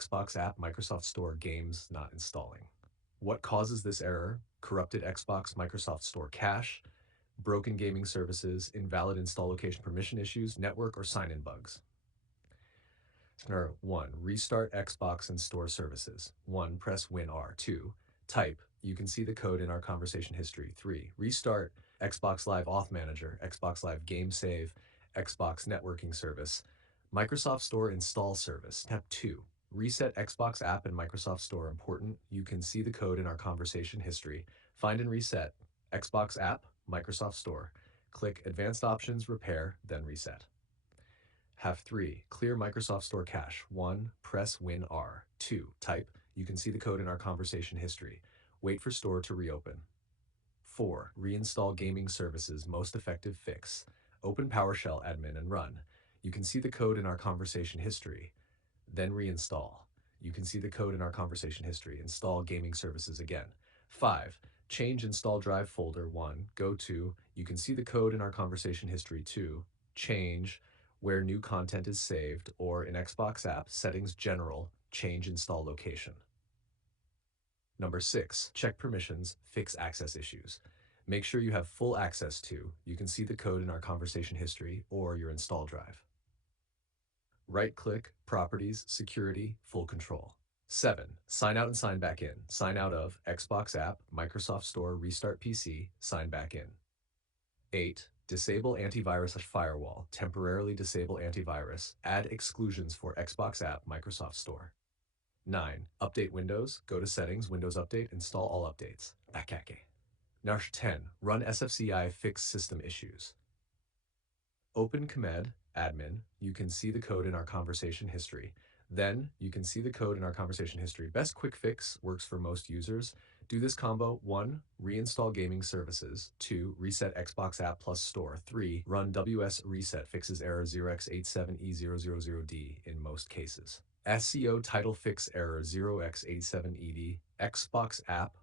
Xbox app Microsoft Store games not installing. What causes this error? Corrupted Xbox Microsoft Store cache, broken gaming services, invalid install location permission issues, network or sign-in bugs. Scenario 1. Restart Xbox and store services. 1. Press Win R. 2. Type. You can see the code in our conversation history. 3. Restart Xbox Live Auth Manager, Xbox Live Game Save, Xbox Networking Service, Microsoft Store Install Service. Step 2. Reset Xbox app and Microsoft Store. Important. You can see the code in our conversation history. Find and reset Xbox app, Microsoft Store. Click Advanced Options, Repair, then Reset. Have 3. Clear Microsoft Store cache. 1. Press Win R. 2. Type. You can see the code in our conversation history. Wait for store to reopen. 4. Reinstall gaming services. Most effective fix. Open PowerShell admin and run. You can see the code in our conversation history. Then reinstall. You can see the code in our conversation history. Install gaming services again. 5. Change install drive folder. 1. Go to. You can see the code in our conversation history. 2. Change where new content is saved, or in Xbox app, settings general, change install location. Number 6, check permissions, fix access issues. Make sure you have full access to. You can see the code in our conversation history or your install drive. Right-click, Properties, Security, Full Control. 7. Sign out and sign back in. Sign out of Xbox app, Microsoft Store, restart PC, sign back in. 8. Disable antivirus/firewall. Temporarily disable antivirus. Add exclusions for Xbox app, Microsoft Store. 9. Update Windows. Go to Settings, Windows Update, install all updates. Bakake. Number 10. Run SFCI, fix system issues. Open command, admin. You can see the code in our conversation history. Then you can see the code in our conversation history. Best quick fix works for most users. Do this combo. 1. Reinstall gaming services. 2. Reset Xbox app plus store. 3. Run WS reset fixes error 0x87E0000D in most cases. SEO title fix error 0x87ED. Xbox app